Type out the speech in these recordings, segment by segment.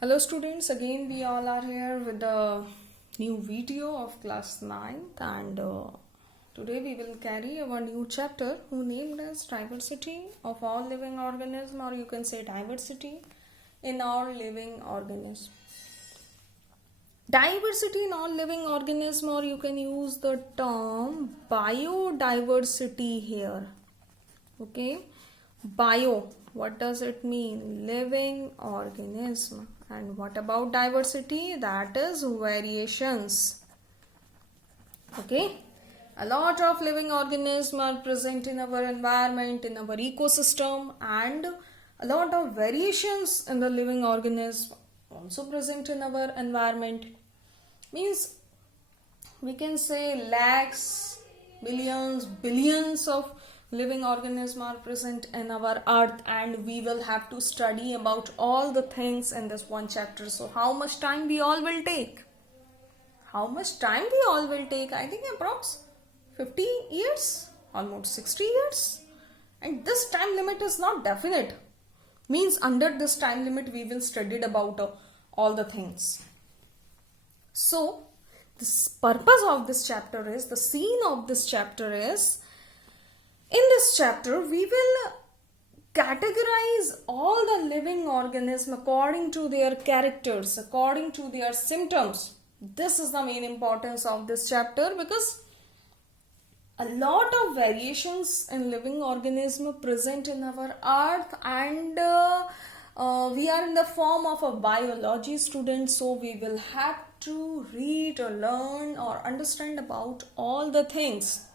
Hello students, again we all are here with the new video of class 9th and today we will carry our new chapter who named as diversity of all living organism, or you can say diversity in all living organism. Diversity in all living organism, or you can use the term biodiversity here. Okay, bio, what does it mean? Living organism. And what about diversity? That is variations. Okay, a lot of living organisms are present in our environment, in our ecosystem, and a lot of variations in the living organism also present in our environment. Means we can say lakhs, millions, billions of living organisms are present in our earth, and we will have to study about all the things in this one chapter. So how much time we all will take? I think approx 50 years, almost 60 years. And this time limit is not definite. Means under this time limit we will study about all the things. So this purpose of this chapter is, the scene of this chapter is, in this chapter we will categorize all the living organisms according to their characters, according to their symptoms. This is the main importance of this chapter, because a lot of variations in living organism present in our earth, and we are in the form of a biology student, so we will have to read or learn or understand about all the things.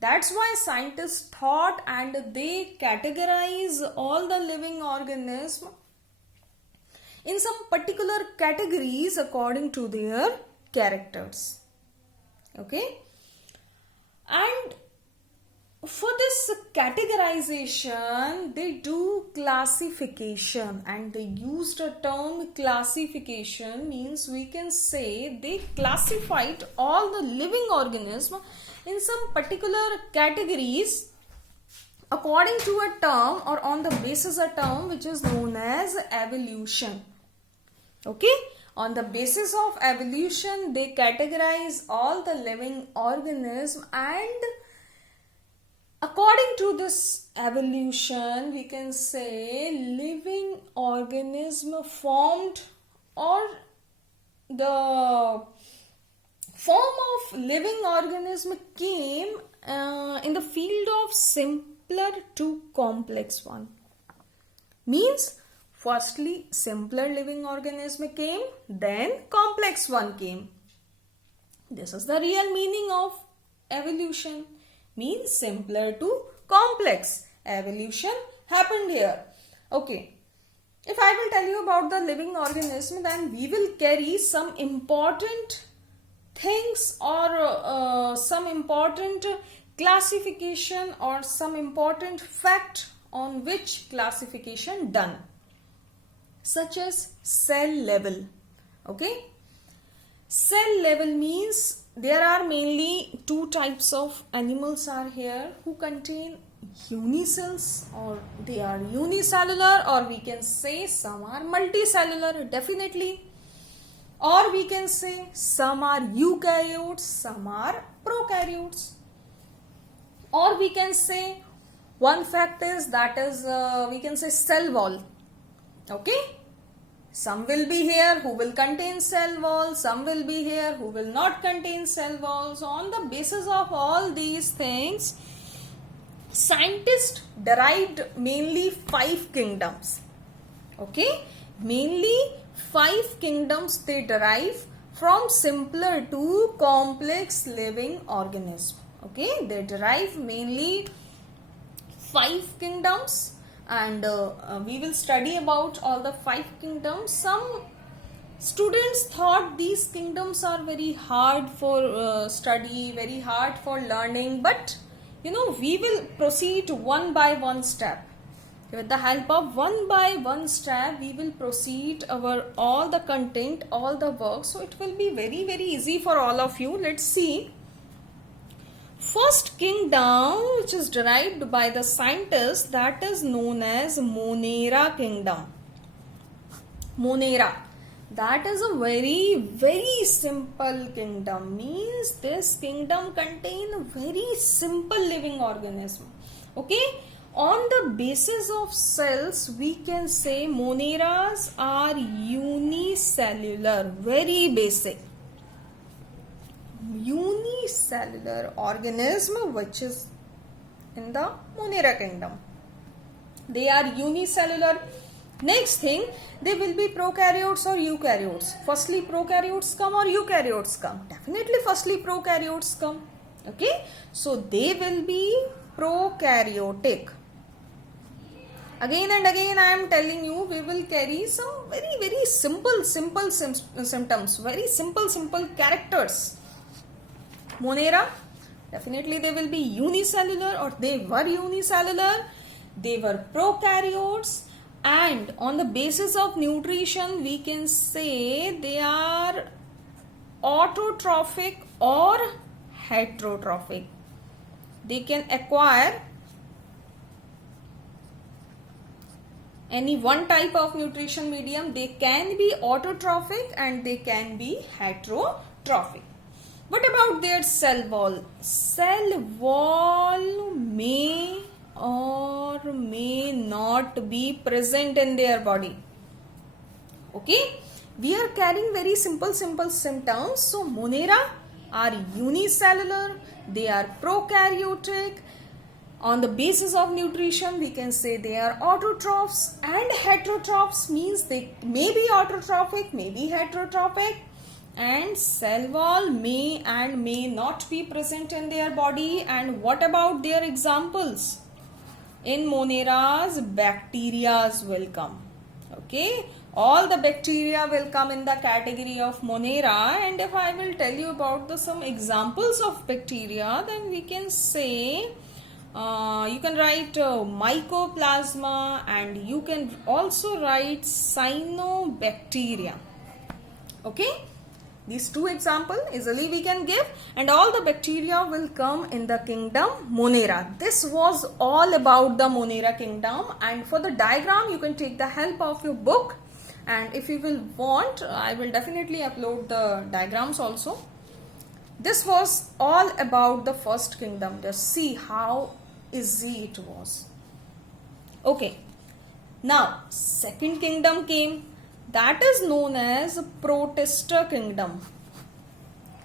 That's why scientists thought and they categorize all the living organisms in some particular categories according to their characters. Okay? And for this categorization, they do classification, and they used a term classification. Means we can say they classified all the living organisms in some particular categories according to a term, or on the basis of a term which is known as evolution. Okay, on the basis of evolution they categorize all the living organisms, and according to this evolution we can say living organism formed, or the form of living organism came in the field of simpler to complex one. Means firstly simpler living organism came, then complex one came. This is the real meaning of evolution. Means simpler to complex. Evolution happened here. Okay. If I will tell you about the living organism, then we will carry some important things, or some important classification, or some important fact on which classification done, such as cell level. Okay, cell level means there are mainly two types of animals are here who contain unicells, or they are unicellular, or we can say some are multicellular definitely, or we can say some are eukaryotes, some are prokaryotes, or we can say one fact is that is we can say cell wall. Okay, some will be here who will contain cell wall, some will be here who will not contain cell walls. On the basis of all these things, scientists derived mainly 5 kingdoms. Okay, mainly 5 kingdoms they derive from simpler to complex living organism. Okay, they derive mainly 5 kingdoms, and we will study about all the 5 kingdoms. Some students thought these kingdoms are very hard for study, very hard for learning, but we will proceed one by one step. With the help of one by one step, we will proceed our all the content, all the work. So it will be very easy for all of you. Let's see. First kingdom which is derived by the scientists, that is known as Monera kingdom. Monera. That is a very simple kingdom. Means this kingdom contain a very simple living organism. Okay. On the basis of cells, we can say moneras are unicellular. Very basic. Unicellular organism which is in the Monera kingdom. They are unicellular. Next thing, they will be prokaryotes or eukaryotes. Firstly, prokaryotes come or eukaryotes come? Definitely firstly prokaryotes come. Okay. So they will be prokaryotic. Again and again I am telling you, we will carry some very simple symptoms, very simple characters. Monera, definitely they will be unicellular or they were unicellular. They were prokaryotes, and on the basis of nutrition we can say they are autotrophic or heterotrophic. They can acquire any one type of nutrition medium. They can be autotrophic and they can be heterotrophic. What about their cell wall? Cell wall may or may not be present in their body. Okay, we are carrying very simple symptoms. So Monera are unicellular, they are prokaryotic. On the basis of nutrition, we can say they are autotrophs, and heterotrophs means they may be autotrophic, may be heterotrophic, and cell wall may and may not be present in their body. And what about their examples? In Moneras, bacterias will come. Okay, all the bacteria will come in the category of Monera. And if I will tell you about some examples of bacteria, then we can say you can write mycoplasma, and you can also write cyanobacteria. Okay, these two examples easily we can give, and all the bacteria will come in the kingdom Monera. This was all about the Monera kingdom, and for the diagram you can take the help of your book, and if you will want, I will definitely upload the diagrams also. This was all about the first kingdom. Just see how easy it was. Okay, now second kingdom came. That is known as Protista kingdom.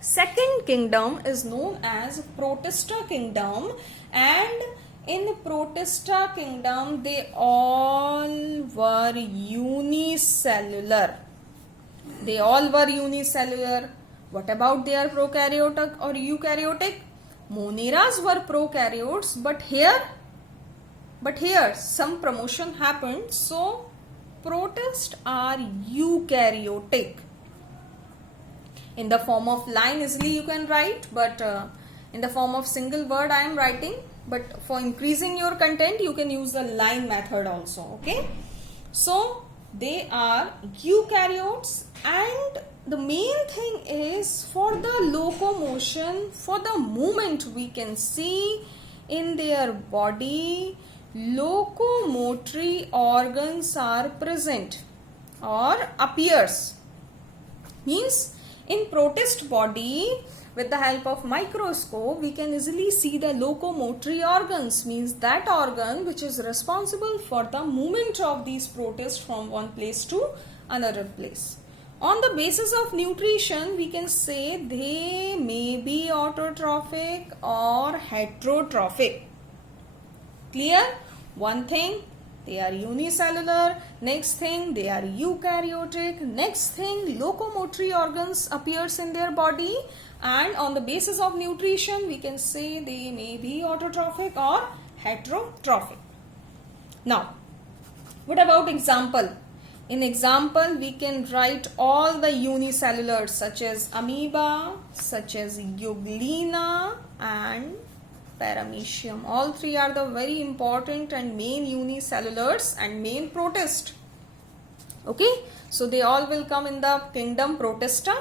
Second kingdom is known as Protista kingdom, and in Protista kingdom they all were unicellular. They all were unicellular. What about their prokaryotic or eukaryotic? Moneras were prokaryotes, but here some promotion happened. So protists are eukaryotic. In the form of line easily you can write, but in the form of single word I am writing. But for increasing your content you can use the line method also. Okay, so they are eukaryotes, and the main thing is for the locomotion, for the movement, we can see in their body locomotory organs are present or appears. Means in protist body, with the help of microscope we can easily see the locomotory organs. Means that organ which is responsible for the movement of these protists from one place to another place. On the basis of nutrition, we can say they may be autotrophic or heterotrophic. Clear? One thing, they are unicellular. Next thing, they are eukaryotic. Next thing, locomotory organs appears in their body. And on the basis of nutrition, we can say they may be autotrophic or heterotrophic. Now, what about example? In example, we can write all the unicellulars such as amoeba, such as euglena and paramecium. All three are the very important and main unicellulars and main protist. Okay, so they all will come in the kingdom Protista,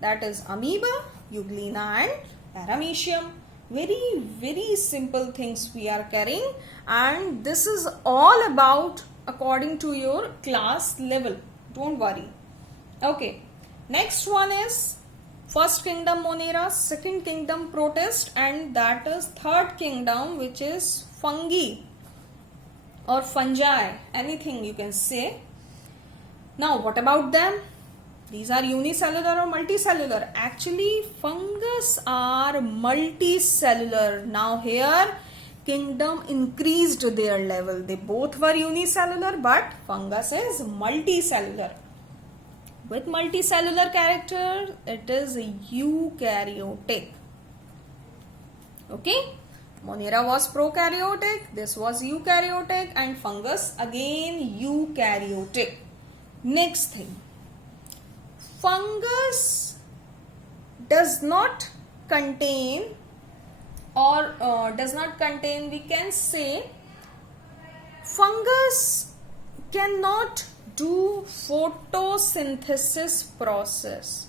that is amoeba, euglena and paramecium. Very simple things we are carrying, and this is all about according to your class level. Don't worry. Okay. Next one is first kingdom Monera, second kingdom Protist, and that is third kingdom, which is fungi or fungi, anything you can say. Now, what about them? These are unicellular or multicellular? Actually, fungus are multicellular. Now here, kingdom increased their level. They both were unicellular, but fungus is multicellular. With multicellular character, it is eukaryotic. Okay? Monera was prokaryotic, this was eukaryotic, and fungus again eukaryotic. Next thing. Fungus does not contain we can say fungus cannot do photosynthesis process.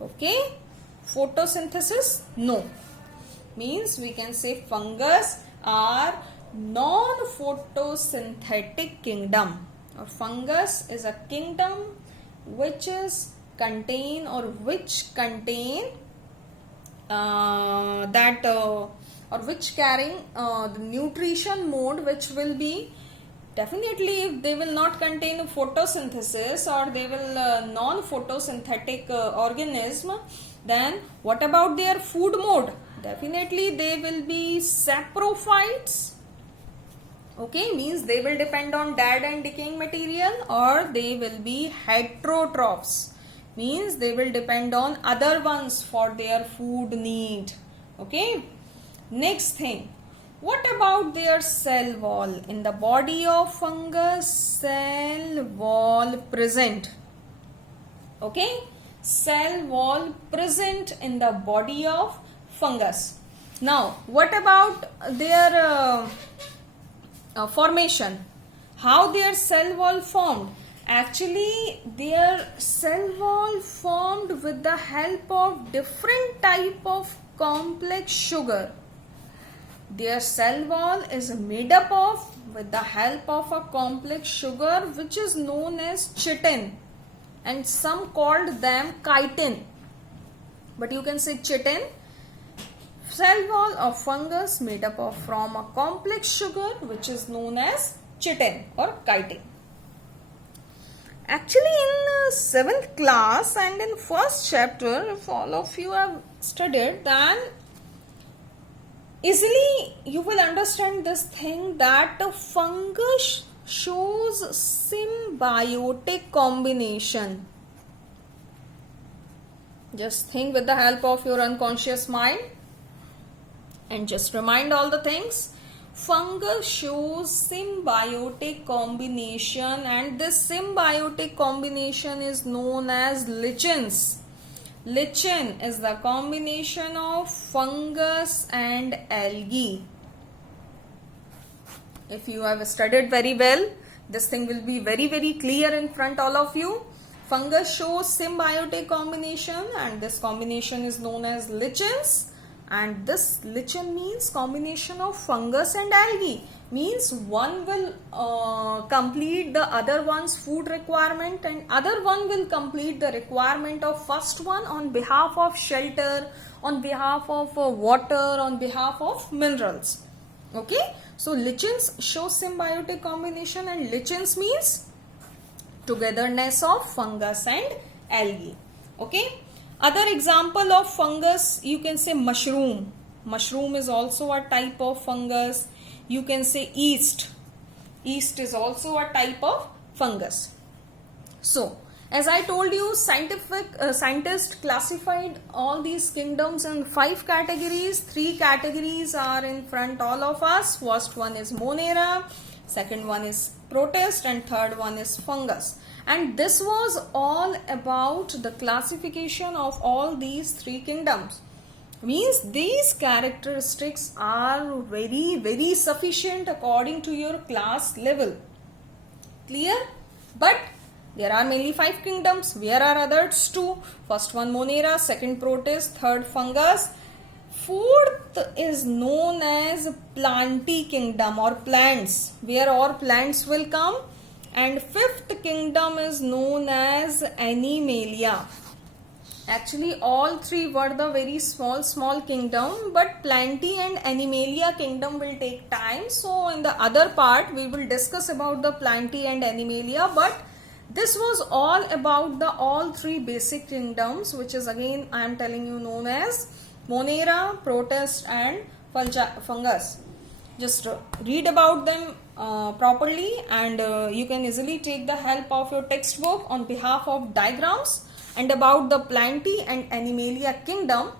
Okay, photosynthesis, no. Means we can say fungus are non-photosynthetic kingdom, or fungus is a kingdom which contain which carrying the nutrition mode, which will be definitely, if they will not contain photosynthesis or they will non-photosynthetic organism, then what about their food mode? Definitely they will be saprophytes. Okay, means they will depend on dead and decaying material, or they will be heterotrophs, means they will depend on other ones for their food need. Okay, next thing, what about their cell wall? In the body of fungus, cell wall present. Okay, cell wall present in the body of fungus. Now, what about their formation? How their cell wall formed? Actually, their cell wall formed with the help of different type of complex sugar. Their cell wall is made up of with the help of a complex sugar which is known as chitin, and some called them chitin, but you can say chitin. Cell wall of fungus made up of from a complex sugar which is known as chitin or chitin. Actually, in 7th class and in first chapter, if all of you have studied, then easily you will understand this thing that fungus shows symbiotic combination. Just think with the help of your unconscious mind and just remind all the things. Fungus shows symbiotic combination, and this symbiotic combination is known as lichens. Lichen is the combination of fungus and algae. If you have studied very well, this thing will be very, very clear in front all of you. Fungus shows symbiotic combination, and this combination is known as lichens. And this lichen means combination of fungus and algae. Means one will complete the other one's food requirement, and other one will complete the requirement of first one on behalf of shelter, on behalf of water, on behalf of minerals. Okay, so lichens show symbiotic combination, and lichens means togetherness of fungus and algae. Okay. Other example of fungus, you can say mushroom. Mushroom is also a type of fungus. You can say yeast. Yeast is also a type of fungus. So, as I told you, scientists classified all these kingdoms in 5 categories. 3 categories are in front all of us. First one is Monera, second one is Protist, and third one is fungus. And this was all about the classification of all these 3 kingdoms. Means these characteristics are very, very sufficient according to your class level. Clear? But there are mainly 5 kingdoms. Where are others 2? First one Monera, second Protist, third fungus. Fourth is known as planty kingdom or plants, where all plants will come. and fifth kingdom is known as Animalia. Actually, all three were the very small kingdom, but Plantae and Animalia kingdom will take time. So in the other part, we will discuss about the Plantae and Animalia, but this was all about the all three basic kingdoms, which is again I am telling you known as Monera, Protist and Fungus. Just read about them properly, and you can easily take the help of your textbook on behalf of diagrams and about the Plantae and Animalia kingdom.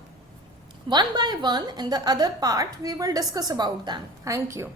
One by one in the other part we will discuss about them. Thank you.